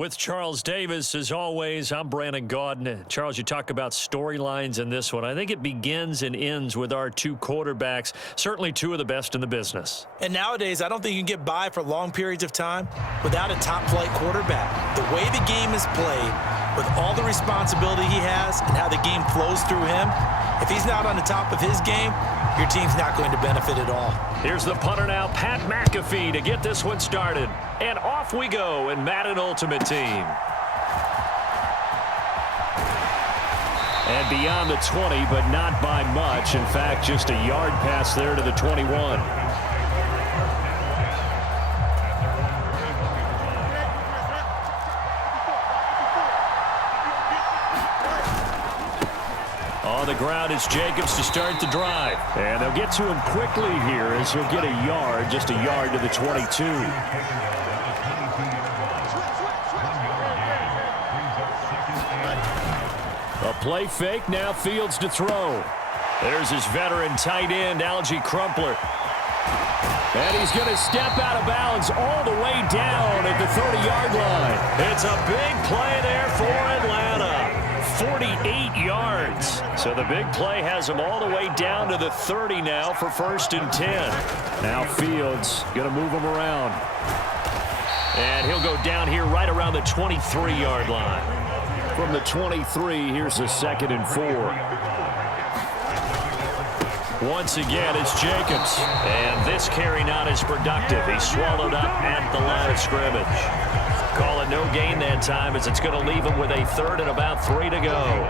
With Charles Davis, as always, I'm Brandon Gaudin. Charles, you talk about storylines in this one. I think it begins and ends with our two quarterbacks, certainly two of the best in the business. And nowadays, I don't think you can get by for long periods of time without a top-flight quarterback. The way the game is played, with all the responsibility he has and how the game flows through him, if he's not on the top of his game, your team's not going to benefit at all. Here's the punter now, Pat McAfee, to get this one started. And off we go in Madden Ultimate Team. And beyond the 20, but not by much. In fact, just a yard pass there to the 21. On the ground, it's Jacobs to start the drive. And they'll get to him quickly here as he'll get a yard, just a yard to the 22. A play fake, now Fields to throw. There's his veteran tight end, Algie Crumpler. And he's going to step out of bounds all the way down at the 30-yard line. It's a big play there for Atlanta. 48 yards. So the big play has him all the way down to the 30 now for 1st and 10. Now Fields going to move him around. And he'll go down here right around the 23-yard line. From the 23, here's a 2nd and 4. Once again, it's Jacobs. And this carry not as productive. He's swallowed up at the line of scrimmage. Call it no gain that time as it's going to leave him with a 3rd and about 3 to go.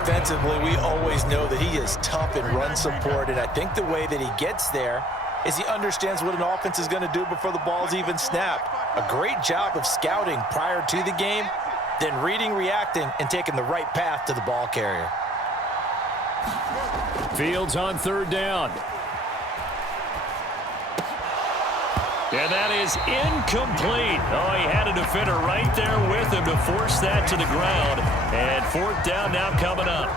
Defensively, we always know that he is tough in run support, and I think the way that he gets there is he understands what an offense is going to do before the ball's even snapped. A great job of scouting prior to the game, then reading, reacting, and taking the right path to the ball carrier. Fields on 3rd down. And that is incomplete. Oh, he had a defender right there with him to force that to the ground. And 4th down now coming up.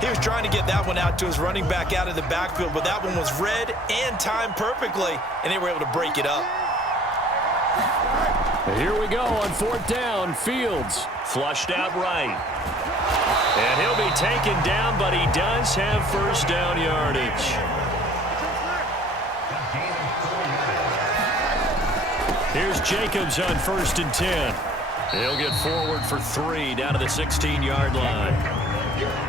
He was trying to get that one out to his running back out of the backfield, but that one was read and timed perfectly, and they were able to break it up. Here we go on 4th down. Fields flushed out right. And he'll be taken down, but he does have 1st down yardage. Here's Jacobs on 1st and 10. He'll get forward for 3 down to the 16-yard line.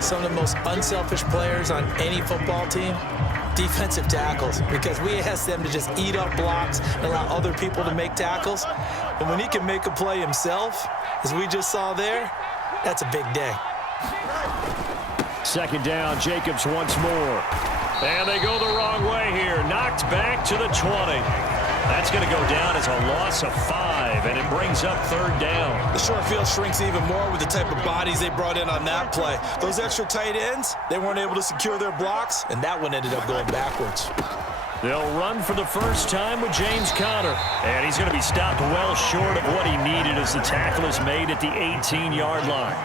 Some of the most unselfish players on any football team, defensive tackles, because we ask them to just eat up blocks and allow other people to make tackles. But when he can make a play himself, as we just saw there, that's a big day. 2nd down, Jacobs once more. And they go the wrong way here. Knocked back to the 20. That's going to go down as a loss of 5, and it brings up 3rd down. The short field shrinks even more with the type of bodies they brought in on that play. Those extra tight ends, they weren't able to secure their blocks, and that one ended up going backwards. They'll run for the first time with James Conner. And he's going to be stopped well short of what he needed as the tackle is made at the 18-yard line.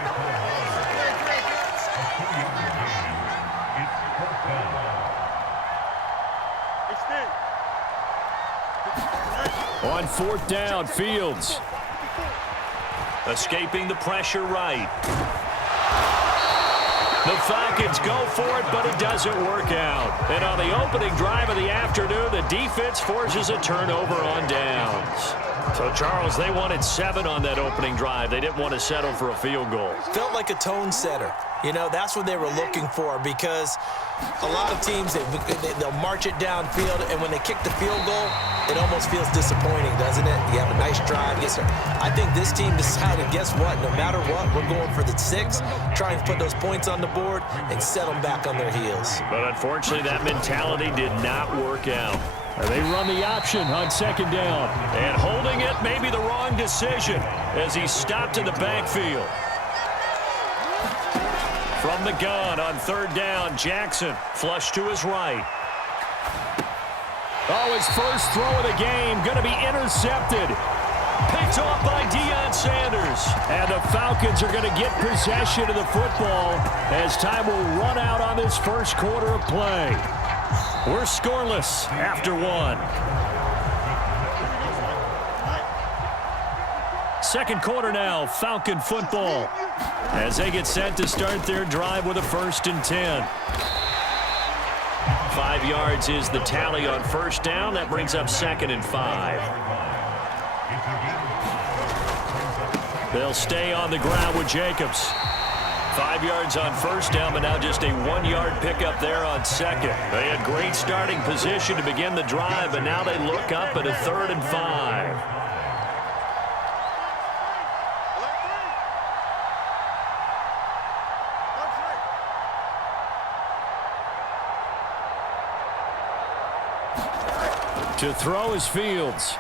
On 4th down, Fields. Escaping the pressure right. The Falcons go for it, but it doesn't work out. And on the opening drive of the afternoon, the defense forces a turnover on downs. So, Charles, they wanted 7 on that opening drive. They didn't want to settle for a field goal. Felt like a tone setter. You know, that's what they were looking for, because a lot of teams, they'll march it downfield, and when they kick the field goal, it almost feels disappointing, doesn't it? You have a nice drive. I think this team decided, guess what? No matter what, we're going for the 6, try and put those points on the board and set them back on their heels. But unfortunately, that mentality did not work out. They run the option on 2nd down. And holding it may be the wrong decision as he stopped in the backfield. From the gun on 3rd down, Jackson flushed to his right. Oh, his first throw of the game going to be intercepted. Picked off by Deion Sanders. And the Falcons are going to get possession of the football as time will run out on this first quarter of play. We're scoreless after 1. Second quarter now, Falcon football, as they get set to start their drive with a 1st and 10. 5 yards is the tally on first down. That brings up 2nd and 5. They'll stay on the ground with Jacobs. 5 yards on first down, but now just a 1-yard pickup there on second. They had great starting position to begin the drive, but now they look up at a 3rd and 5. To throw is Fields.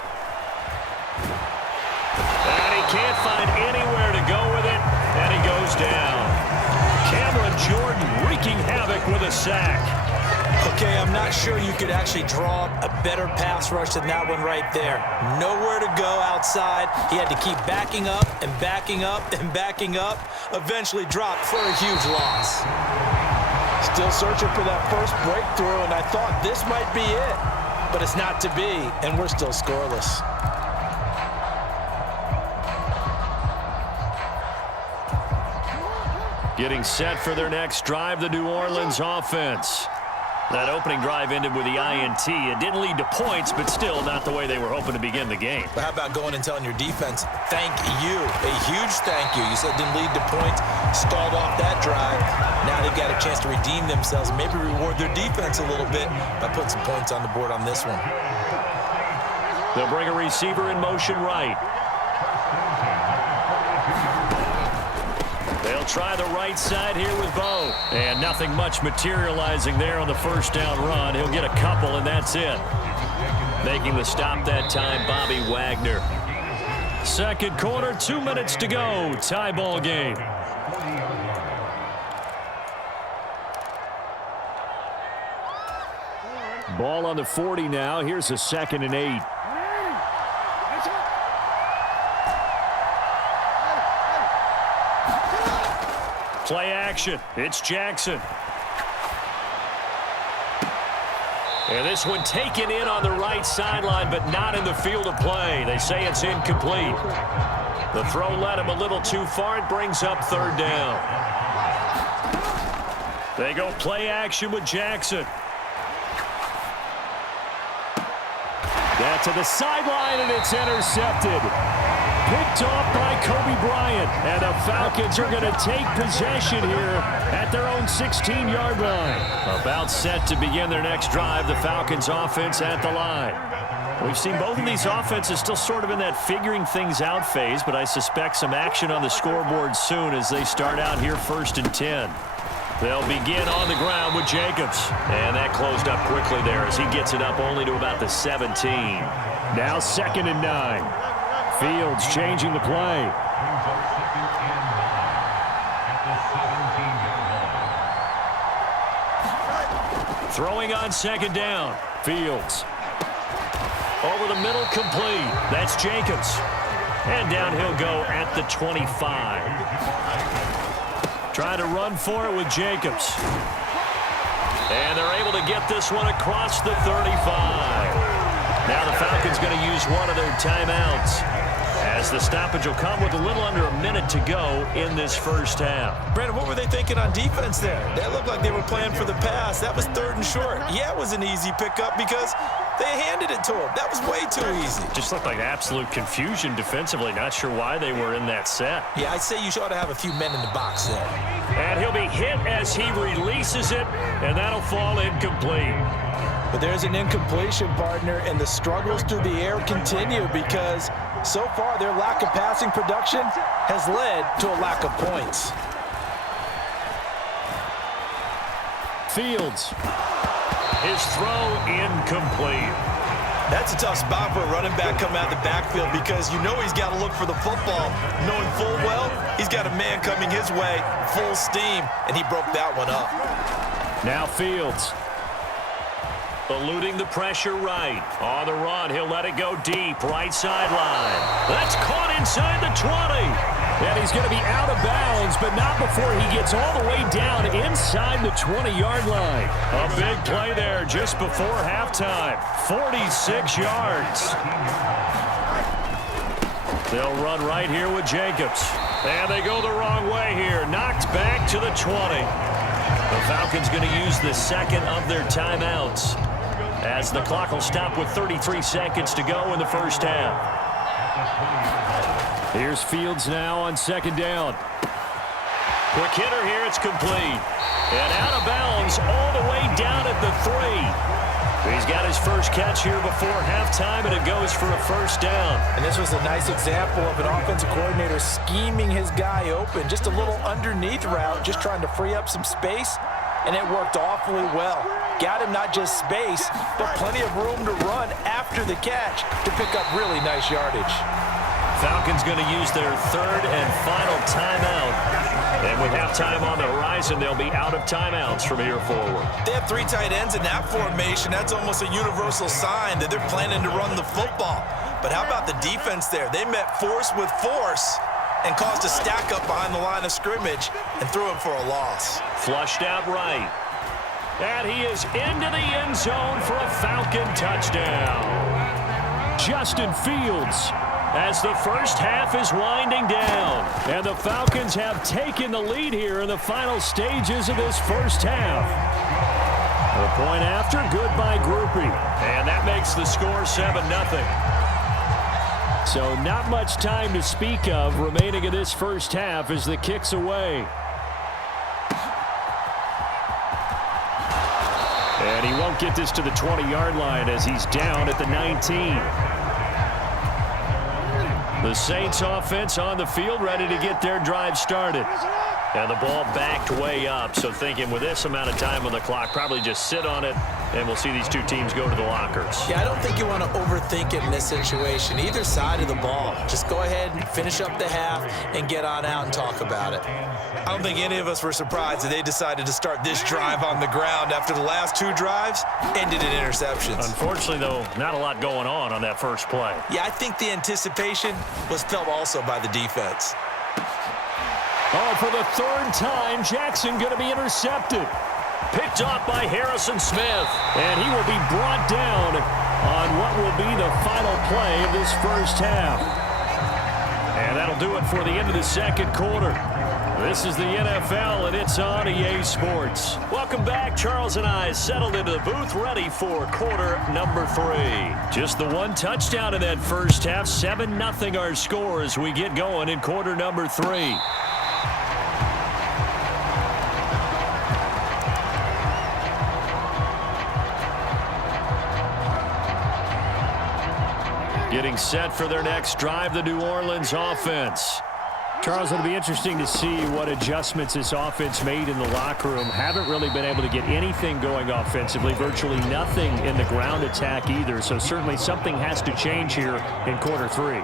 And he can't find anywhere to go with it, and he goes down. Cameron Jordan wreaking havoc with a sack. Okay, I'm not sure you could actually draw a better pass rush than that one right there. Nowhere to go outside. He had to keep backing up and backing up and backing up. Eventually dropped for a huge loss. Still searching for that first breakthrough, and I thought this might be it. But it's not to be, and we're still scoreless. Getting set for their next drive, the New Orleans offense. That opening drive ended with the INT. It didn't lead to points, but still not the way they were hoping to begin the game. But how about going and telling your defense, thank you, a huge thank you. You said it didn't lead to points, stalled off that drive. Now they've got a chance to redeem themselves, maybe reward their defense a little bit by putting some points on the board on this one. They'll bring a receiver in motion right. They'll try the right side here with Bo. And nothing much materializing there on the first down run. He'll get a couple, and that's it. Making the stop that time, Bobby Wagner. Second quarter, 2 minutes to go. Tie ball game. Ball on the 40 now. Here's a 2nd and 8. Play action. It's Jackson. And this one taken in on the right sideline, but not in the field of play. They say it's incomplete. The throw led him a little too far. It brings up 3rd down. They go play action with Jackson. That to the sideline, and it's intercepted. Picked off by Kobe Bryant, and the Falcons are going to take possession here at their own 16-yard line. About set to begin their next drive, the Falcons offense at the line. We've seen both of these offenses still sort of in that figuring things out phase, but I suspect some action on the scoreboard soon as they start out here 1st and 10. They'll begin on the ground with Jacobs. And that closed up quickly there as he gets it up only to about the 17. Now 2nd and 9. Fields changing the play. Throwing on 2nd down. Fields. Over the middle, complete. That's Jacobs. And down he'll go at the 25. Trying to run for it with Jacobs. And they're able to get this one across the 35. Now the Falcons going to use one of their timeouts, as the stoppage will come with a little under a minute to go in this first half. Brandon, what were they thinking on defense there? That looked like they were playing for the pass. That was 3rd and short. Yeah, it was an easy pickup because they handed it to him. That was way too easy. Just looked like absolute confusion defensively. Not sure why they were in that set. Yeah, I'd say you ought to have a few men in the box there. And he'll be hit as he releases it, and that'll fall incomplete. But there's an incompletion, partner, and the struggles through the air continue because so far their lack of passing production has led to a lack of points. Fields. His throw incomplete. That's a tough spot for a running back coming out of the backfield because you know he's got to look for the football, knowing full well he's got a man coming his way, full steam, and he broke that one up. Now Fields. Eluding the pressure right. On the run, he'll let it go deep. Right sideline. That's caught inside the 20. And he's going to be out of bounds, but not before he gets all the way down inside the 20-yard line. A big play there just before halftime. 46 yards. They'll run right here with Jacobs. And they go the wrong way here. Knocked back to the 20. The Falcons going to use the second of their timeouts, as the clock will stop with 33 seconds to go in the first half. Here's Fields now on second down. Quick hitter here. It's complete. And out of bounds all the way down at the 3. He's got his first catch here before halftime, and it goes for a first down. And this was a nice example of an offensive coordinator scheming his guy open. Just a little underneath route, just trying to free up some space, and it worked awfully well. Got him not just space, but plenty of room to run after the catch to pick up really nice yardage. Falcons going to use their third and final timeout. And with halftime on the horizon, they'll be out of timeouts from here forward. They have 3 tight ends in that formation. That's almost a universal sign that they're planning to run the football. But how about the defense there? They met force with force and caused a stack up behind the line of scrimmage and threw him for a loss. Flushed out right. And he is into the end zone for a Falcon touchdown. Justin Fields, as the first half is winding down. And the Falcons have taken the lead here in the final stages of this first half. The point after, good by Groupie. And that makes the score 7-0. So not much time to speak of remaining in this first half as the kick's away. And he won't get this to the 20-yard line as he's down at the 19. The Saints offense on the field, ready to get their drive started. And the ball backed way up, so thinking with this amount of time on the clock, probably just sit on it, and we'll see these two teams go to the lockers. Yeah, I don't think you want to overthink it in this situation. Either side of the ball. Just go ahead and finish up the half and get on out and talk about it. I don't think any of us were surprised that they decided to start this drive on the ground after the last 2 drives ended in interceptions. Unfortunately, though, not a lot going on that first play. Yeah, I think the anticipation was felt also by the defense. Oh, for the 3rd time, Jackson going to be intercepted. Picked off by Harrison Smith. And he will be brought down on what will be the final play of this first half. And that'll do it for the end of the second quarter. This is the NFL, and it's on EA Sports. Welcome back. Charles and I settled into the booth, ready for quarter number 3. Just the 1 touchdown in that first half. 7-0 our score as we get going in quarter number 3. Getting set for their next drive, the New Orleans offense. Charles, it'll be interesting to see what adjustments this offense made in the locker room. Haven't really been able to get anything going offensively, virtually nothing in the ground attack either. So certainly something has to change here in quarter 3.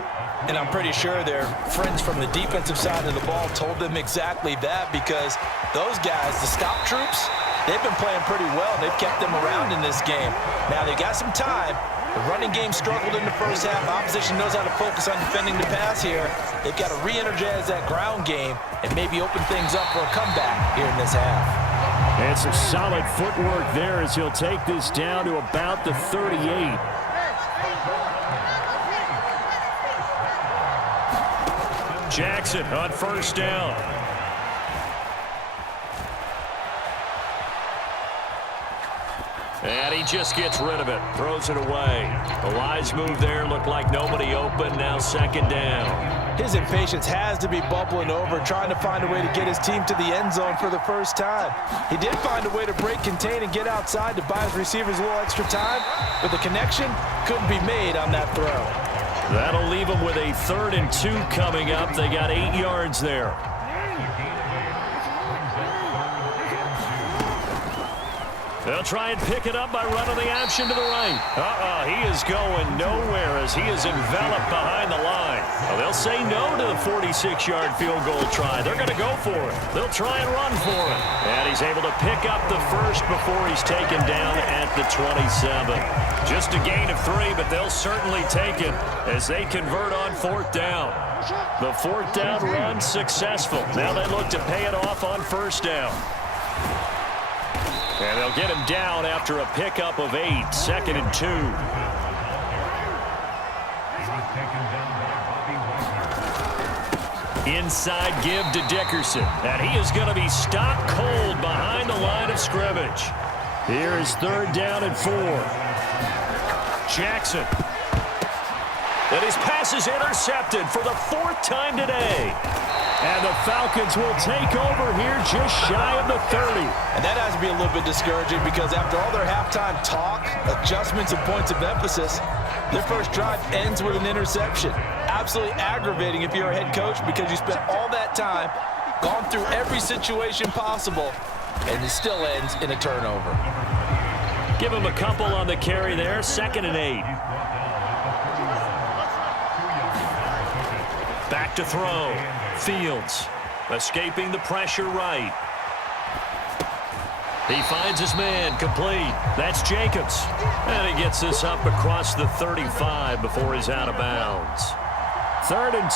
And I'm pretty sure their friends from the defensive side of the ball told them exactly that, because those guys, the stop troops, they've been playing pretty well. They've kept them around in this game. Now they got some time. The running game struggled in the first half. Opposition knows how to focus on defending the pass here. They've got to re-energize that ground game and maybe open things up for a comeback here in this half. And some solid footwork there as he'll take this down to about the 38. Jackson on first down. And he just gets rid of it, throws it away. A wise move there, looked like nobody open, now second down. His impatience has to be bubbling over, trying to find a way to get his team to the end zone for the first time. He did find a way to break, contain, and get outside to buy his receivers a little extra time, but the connection couldn't be made on that throw. That'll leave them with a 3rd and 2 coming up. They got 8 yards there. They'll try and pick it up by running the option to the right. He is going nowhere as he is enveloped behind the line. Well, they'll say no to the 46-yard field goal try. They're going to go for it. They'll try and run for it. And he's able to pick up the first before he's taken down at the 27. Just a gain of 3, but they'll certainly take it as they convert on 4th down. The 4th down run successful. Now they look to pay it off on 1st down. And they'll get him down after a pickup of 8, 2nd and 2. Inside give to Dickerson. And he is going to be stopped cold behind the line of scrimmage. Here is 3rd down and 4. Jackson. And his pass is intercepted for the 4th time today. And the Falcons will take over here just shy of the 30. And that has to be a little bit discouraging because after all their halftime talk, adjustments, and points of emphasis, their first drive ends with an interception. Absolutely aggravating if you're a head coach because you spent all that time, gone through every situation possible, and it still ends in a turnover. Give him a couple on the carry there, 2nd and 8. Back to throw. Fields escaping the pressure right. He finds his man complete. That's Jacobs. And he gets this up across the 35 before he's out of bounds. 3rd and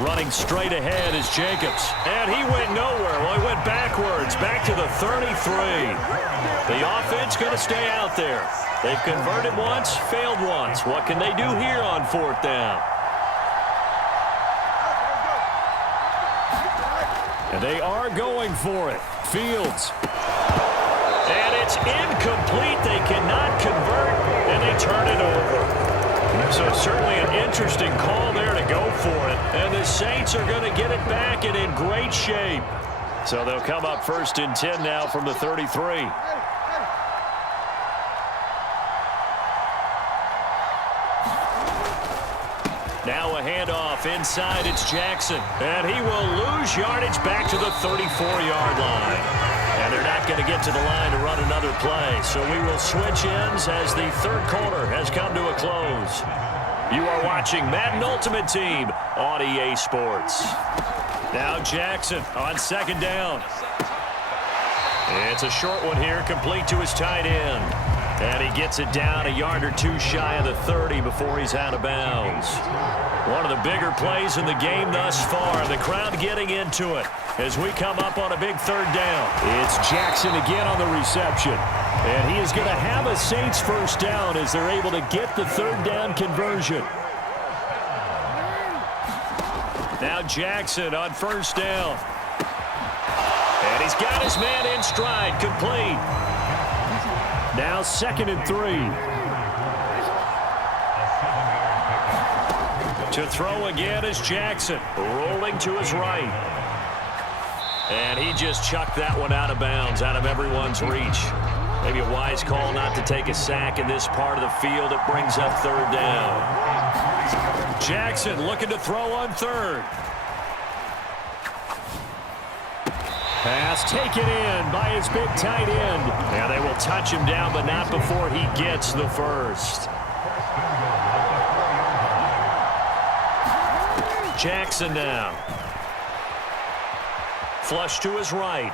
2. Running straight ahead is Jacobs. And he went nowhere. Well, he went backwards, back to the 33. The offense going to stay out there. They've converted once, failed once. What can they do here on 4th down? And they are going for it. Fields. And it's incomplete. They cannot convert, and they turn it over. So certainly an interesting call there to go for it. And the Saints are going to get it back and in great shape. So they'll come up 1st and 10 now from the 33. Now a handoff inside. It's Jackson. And he will lose yardage back to the 34-yard line. And they're not going to get to the line to run another play. So we will switch ends as the 3rd quarter has come to a close. You are watching Madden Ultimate Team on EA Sports. Now Jackson on 2nd down. It's a short one here, complete to his tight end. And he gets it down a yard or 2 shy of the 30 before he's out of bounds. One of the bigger plays in the game thus far. The crowd getting into it as we come up on a big 3rd down. It's Jackson again on the reception. And he is going to have a Saints 1st down as they're able to get the 3rd down conversion. Now Jackson on 1st down. And he's got his man in stride, complete. Now 2nd and 3. To throw again is Jackson, rolling to his right. And he just chucked that one out of bounds, out of everyone's reach. Maybe a wise call not to take a sack in this part of the field. It brings up 3rd down. Jackson looking to throw on 3rd. Pass taken in by his big tight end. Yeah, they will touch him down, but not before he gets the 1st. Jackson now. Flush to his right.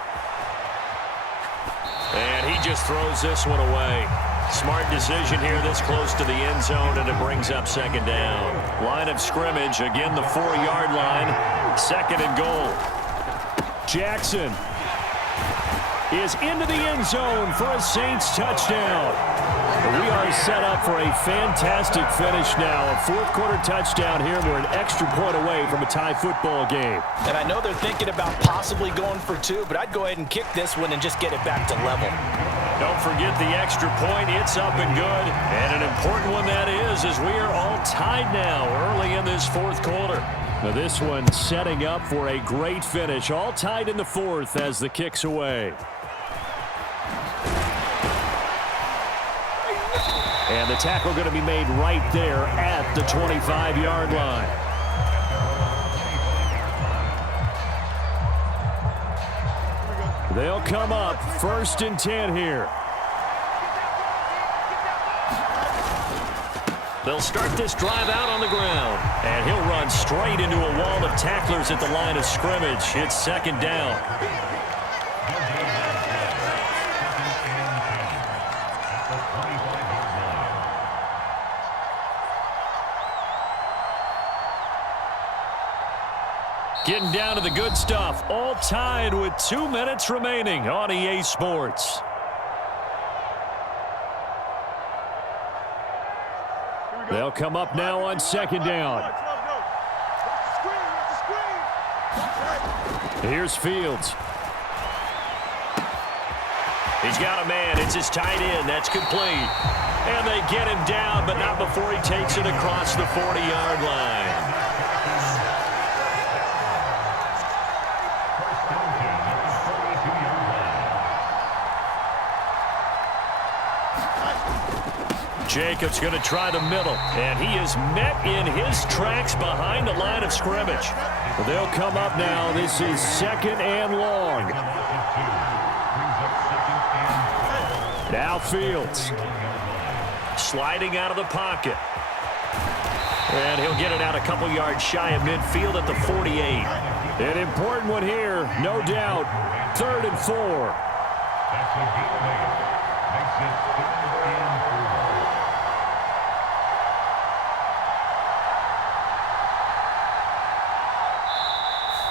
And he just throws this one away. Smart decision here this close to the end zone, and it brings up 2nd down. Line of scrimmage, again the 4-yard line. 2nd and goal. Jackson is into the end zone for a Saints touchdown. We are set up for a fantastic finish now. A 4th quarter touchdown here. We're an extra point away from a tie football game. And I know they're thinking about possibly going for 2, but I'd go ahead and kick this one and just get it back to level. Don't forget the extra point. It's up and good. And an important one that is, as we are all tied now early in this 4th quarter. Now this one setting up for a great finish. All tied in the 4th as the kick's away. And the tackle going to be made right there at the 25-yard line. They'll come up 1st and 10 here. They'll start this drive out on the ground. And he'll run straight into a wall of tacklers at the line of scrimmage. It's 2nd down. Getting down to the good stuff. All tied with 2 minutes remaining on EA Sports. They'll come up now on second down. Here's Fields. He's got a man. It's his tight end. That's complete. And they get him down, but not before he takes it across the 40-yard line. Jacobs going to try the middle, and he is met in his tracks behind the line of scrimmage. They'll come up now. This is second and long. Now Fields. Sliding out of the pocket. And he'll get it out a couple yards shy of midfield at the 48. An important one here, no doubt. 3rd and 4.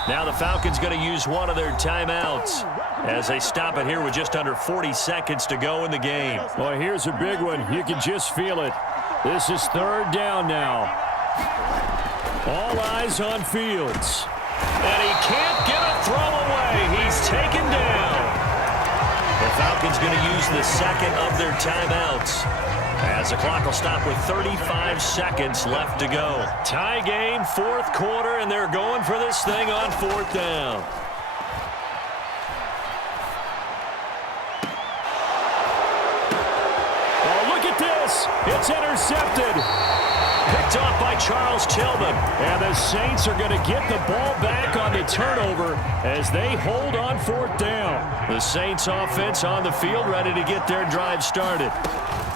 Now the Falcons going to use one of their timeouts as they stop it here with just under 40 seconds to go in the game. Well, here's a big one. You can just feel it. This is 3rd down now. All eyes on Fields. And he can't get a throw away. He's taken down. The Falcons going to use the second of their timeouts as the clock will stop with 35 seconds left to go. Tie game, 4th quarter, and they're going for this thing on 4th down. Oh, look at this. It's intercepted. Picked off by Charles Tillman. And the Saints are going to get the ball back on the turnover as they hold on 4th down. The Saints offense on the field ready to get their drive started.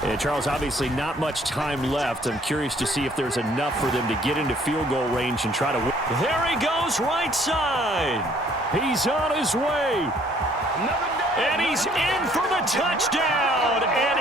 And Charles, obviously not much time left. I'm curious to see if there's enough for them to get into field goal range and try to win. There he goes, right side. He's on his way. And he's in for the touchdown. And